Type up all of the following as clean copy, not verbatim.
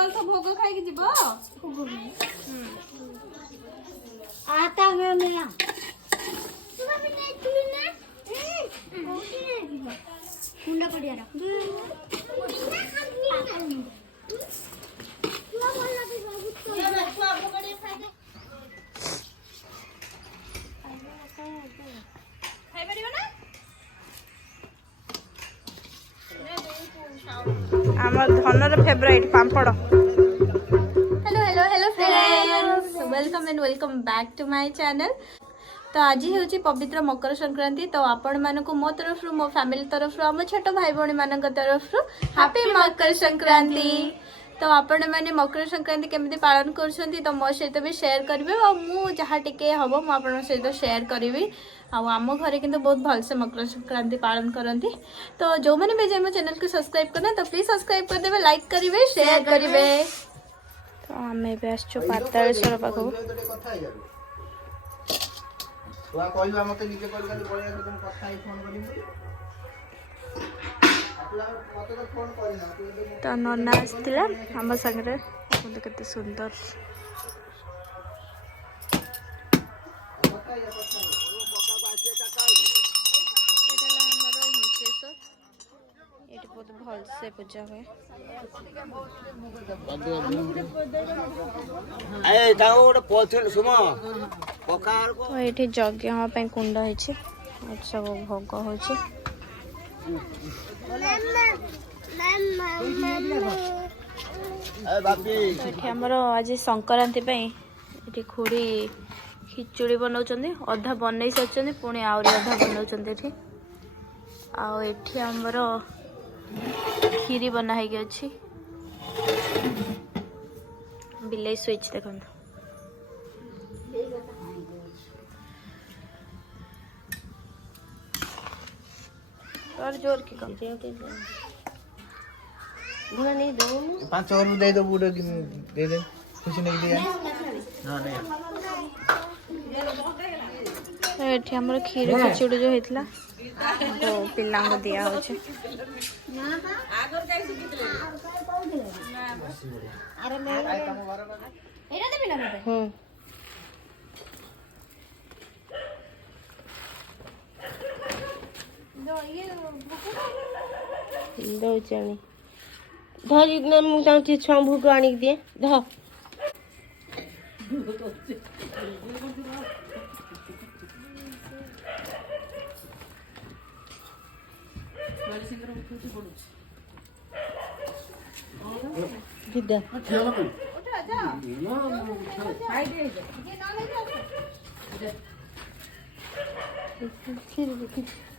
गल तो भोग खाई के जीवो आता है मेरा सुबह में नहीं तुली ना कोठी नहीं जीवो कुंडा पड़िया रा आमर धनर favourite papad. Hello hello hello friends, welcome and welcome back to my channel. तो आज हूँ पवित्र मकर संक्रांति। तो आपण मानक मो तरफ मो फैमिली तरफ आम छोट भाई भौणी मान तरफ हैप्पी मकर संक्रांति। तो आपण मैंने मकर संक्रांति केमिति पालन कर तो मो सहित भी शेयर करेंगे और मु जहाँ टिके हम मुझे सहित शेयर करी। आम घरे किंतु बहुत भलसे मकर संक्रांति पालन करती। तो जो मैंने भी मो चैनल को सब्सक्राइब करना तो प्लीज सब्सक्राइब कर देवे, लाइक करेंगे, शेयर करेंगे। तो आम आसो पातालेश्वर पाखु तो नना आसला आम सागर केते सुंदर बहुत भल से पूजा हुए। तो ये यज्ञ हाँ कुंड है सब भोग हो आज संक्रांति ये खुड़ी खिचुड़ी बनाऊँ अधा बनई सारी पुणी आहरी अधा बनाऊँ। आमर खीरी बना है बिलाई स्विच देखो और जोर की कम घोड़ा नहीं दो 5 और दे दो बूढ़े दे दे कुछ नहीं दिया। हां नहीं तो ये हमर खीर खिचड़ी जो होइतला तो पिल्ला को दिया हो छे। अरे मैं एरा दे पिला मते दो ये दो चणी धरी न मु तांची छम भूक आनी दे ध जिद्दा उठा जा खाई दे ये ना ले जा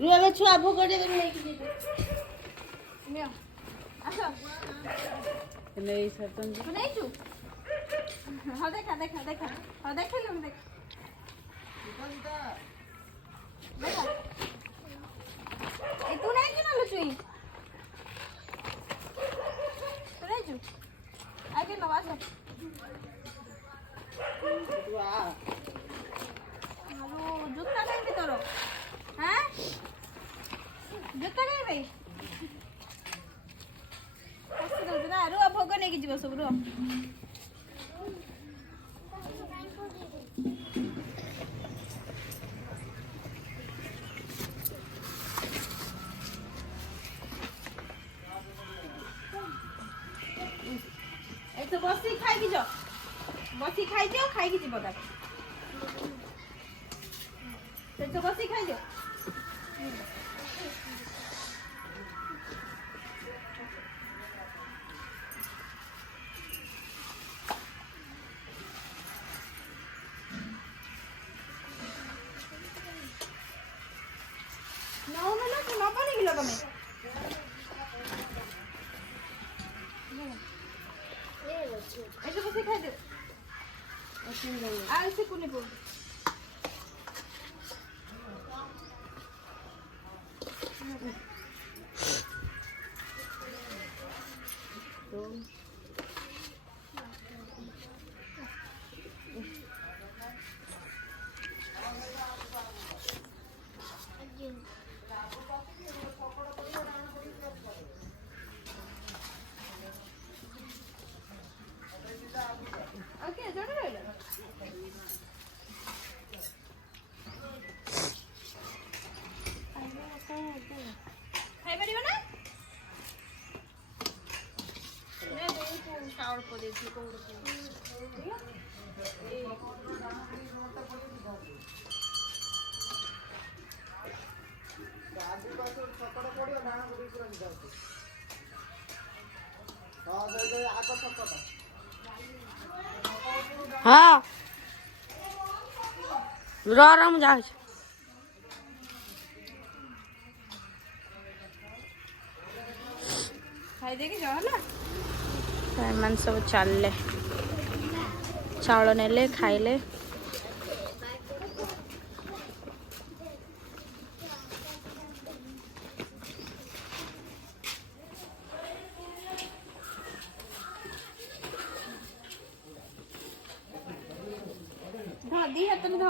रुआ छुआ भोग दे नहीं की ले आसा नहीं सरपंच नहीं छु हां देखा देखा देखा हां देख लो देख देखा ए तू नहीं ना लुचुई तू नहीं छु आगे नवाज हेलो जूता नहीं भी तोरो हैं जूता नहीं भाई रो भोग नहीं की जीव सब रो तो बसी खाई की जो बसी खाई दियो खाई की जीव तो बसी खाई दियो नौ में ना न पानी किलो तमे ऐसे बसी खाई दियो आ ऐसे कोने को ଅଳ୍ପ ଦେଇଥିଲି କୋଉଠି हाँ रह ମୁଁ ଯାଉଛି। ଖାଇଦେଇକି ଯାଅ ହେଲା। ଏମାନେ ସବୁ ଚାଲିଲେ ଚାଉଳ ନେଲେ ଖାଇଲେ। ଧ ଦି ହାତରେ ଧ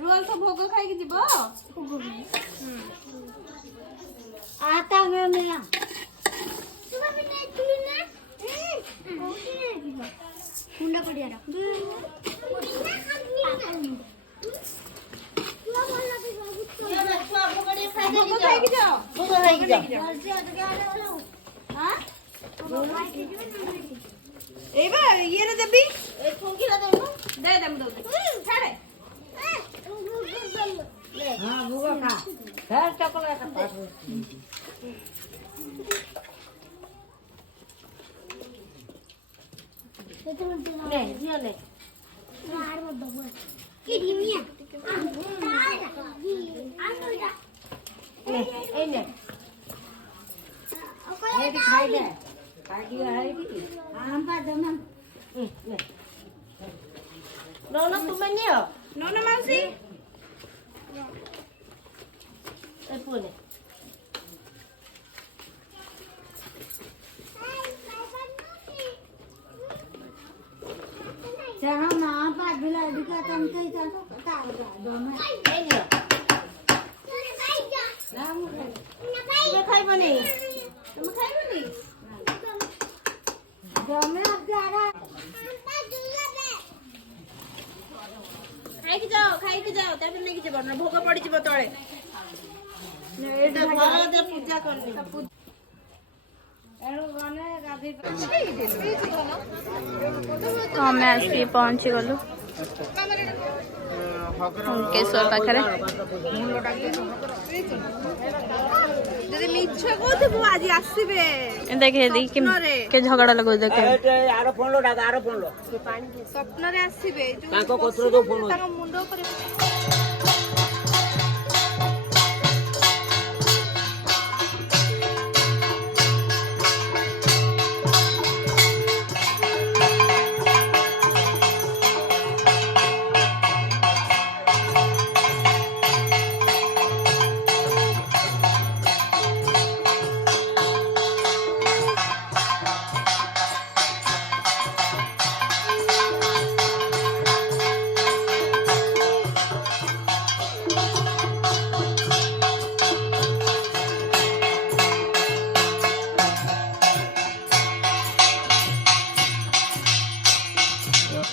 ରୁହ ତ ଭୋଗ ଖାଇକି ଯିବ। आता है मेरा मुंडा पड़ रहा ଭୋଗ ଖାଇକି ଯାଅ। ଏଇ ବା ଇଏରେ ଦେବି ଦେ ଦେ ମୁଁ ଦଉଛି ଛାଡେ। हाँ भूगा खा है चॉकलेट ले ये ले ले ए ले ये दिखाई दे खाई दिया है दी हम का दम ले नो नो तुम नहीं हो ନଉନ ମାଉସୀ ए पूले जहाँ माँ बाप बिला दिखा तुम कहीं का दो में ए लियो ना मुझे ତୁମେ ଖାଇବନି ତୁମେ ଖାଇବନି दो में अब जा रहा ଖାଇକି ଯାଅ ତାପରେ ନେଇକି ଯିବ ନା ଭୋଗ ପଡିଯିବ ତଳେ। ପୂଜା କରିନି तो आम आसिक पहुँची गलु अंकेश्वर पाखरे। ଯଦି ମିଛ କହୁଥିବୁ ଆଜି ଆସିବେ। देखे दी के झगड़ा लगो देखे ସ୍ୱପ୍ନରେ ଆସିବେ ତାଙ୍କ କତିରେ ଯୋଉ ଫୋନ ତାଙ୍କ ମୁଣ୍ଡ ଉପରେ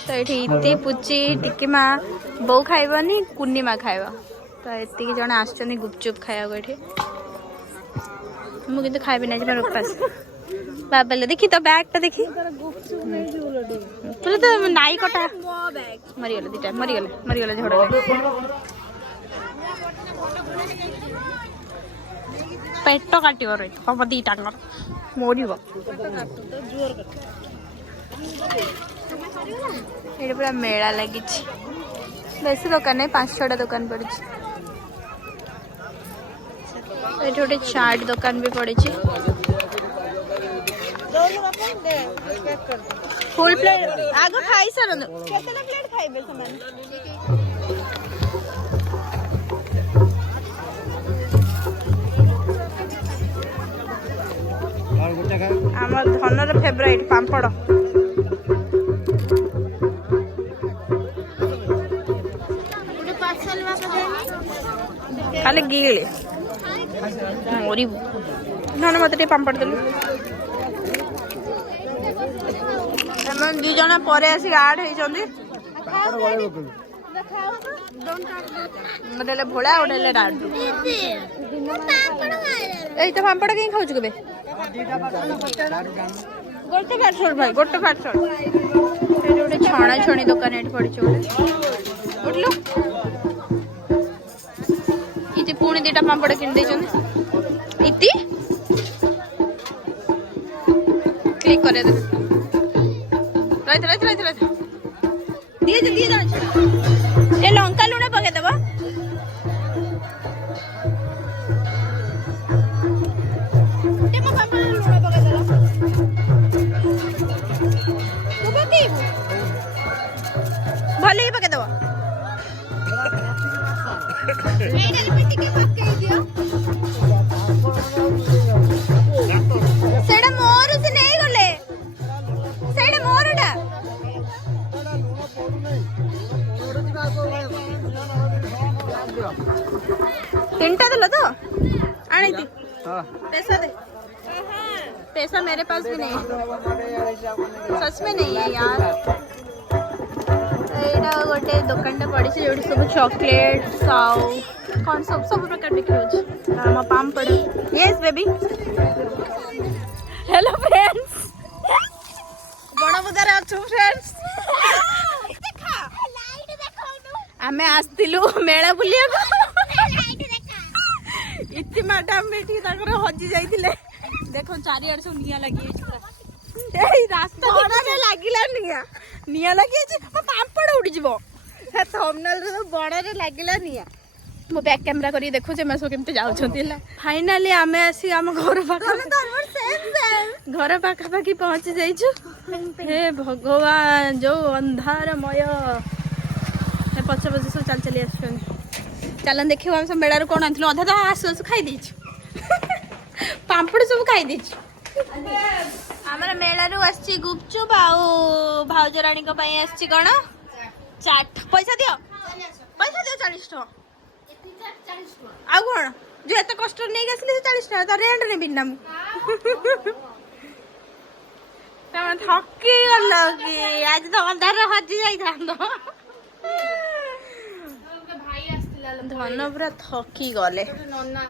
तो ये इति पुची टिकिमा बो खाइबनी कुनिमा खाइबा तो एति जने आछनी गुपचुप खाया गोठी मु किंतु खाइबे नै जमा उपास बाबा देखी तो बैग टा देखी तुले तो नाई कटा मरिगले दिटा मरिगले झगड़ा पेट काटिब रे हम दिटा मोरिब ये पूरा मेला लगी बेसी दुकान नहीं 5-6टा दुकान पड़ी गोटे चाट दुकान भी पड़ी फुल प्लेट आग खाई सार କେତେଟା ପ୍ଲେଟ୍ ଖାଇବେ ସେମାନେ। आम धनर फेवरेट पांपड़ खाली गिले मोरी धन मत पांपड़ देलु दी जन पर आसिक आड होती ଗୋଟେ ହେଲେ ଭୋଳା ଗୋଟେ ହେଲେ ଡାଡୁ। ଏଇ ତ ପାମ୍ପଡ଼ କାହିଁ ଖାଉଛୁ କେବେ? ଗୋଟେ ପାର୍ସଲ ଭାଇ, ଗୋଟେ ପାର୍ସଲ। ଏଠି ଗୋଟେ ଛଣା ଛଣି ଦୋକାନ ଏଠି ପଡିଛି ଗୋଟେ। ଉଠିଲୁ ଇତି ପୁଣି ଦିଟା ପାମ୍ପଡ଼ କିଣି ଦେଇଛନ୍ତି। ଇତି କ୍ଲିକ୍ করে দেবে। ରହିଥା দিয়ে ଯାଉଛି। ଏ ଲଙ୍କା ଲୁଣ ପକେଇଦବ। ମୋ ପାମ୍ପଡ଼ରେ ଲୁଣ ପକେଇଦେଲ। ତୁ ପକେଇବୁ ଭଲ କି ପକେଇଦବ। ଏଇଟାରେ ବି ଟିକେ ପକେଇ ଦିଅ। ସେଇଟା ମୋର, ସେ ନେଇଗଲେ। ସେଇଟା ମୋରଟା। तीनटा दिला तो आनी थी। पैसा दे। पैसा मेरे पास भी नहीं है, सच में नहीं है यार। एटा गोटे दुकान पड़ी से जोड़ी सब चॉकलेट साउ कौन सब प्रकार बिक्री होची। हम पाम्पड़। Yes baby. हेलो फ्रेंड्स, बड़ा बजार अच्छु फ्रेंड्स। आमे आस्तिलु मेला बुलिया को। इति मैडम बेटी ताकर हजी जाइतिले। देखो चारियार सब निया लगी है पूरा। एई रास्ता बड़ारे लागिला निया लगी है। पाम्पड़ उड़ी जीवो। हे थंबनेल रे बड़ारे लागिला निया। मो बैक कैमरा करी देखो जे मैं सो केमते जाउ छथि। फाइनली आमे आसी हम घर पाखा पाखी पहुंच जाइछु। हे भगवान जो अंधारमय। पछे पछे सब चली आसुन। चलन देखियो हम सब मेला कौन आनथिलो। अधा तो आसु आसु खाई देछु। पाम्पड़ सब खाई देछु। हमर मेला रु आछि गुपचुप आउ भाउज रानी को पई आछि कोन चाट। पैसा दियो 40 टका। आ कोन जे एत कष्ट नै गसले 40 टका त रेंट नै बिना मु। तमे थकी गलो कि आज तो अंधार हजी जाई थांदो। धन पूरा थकी गले।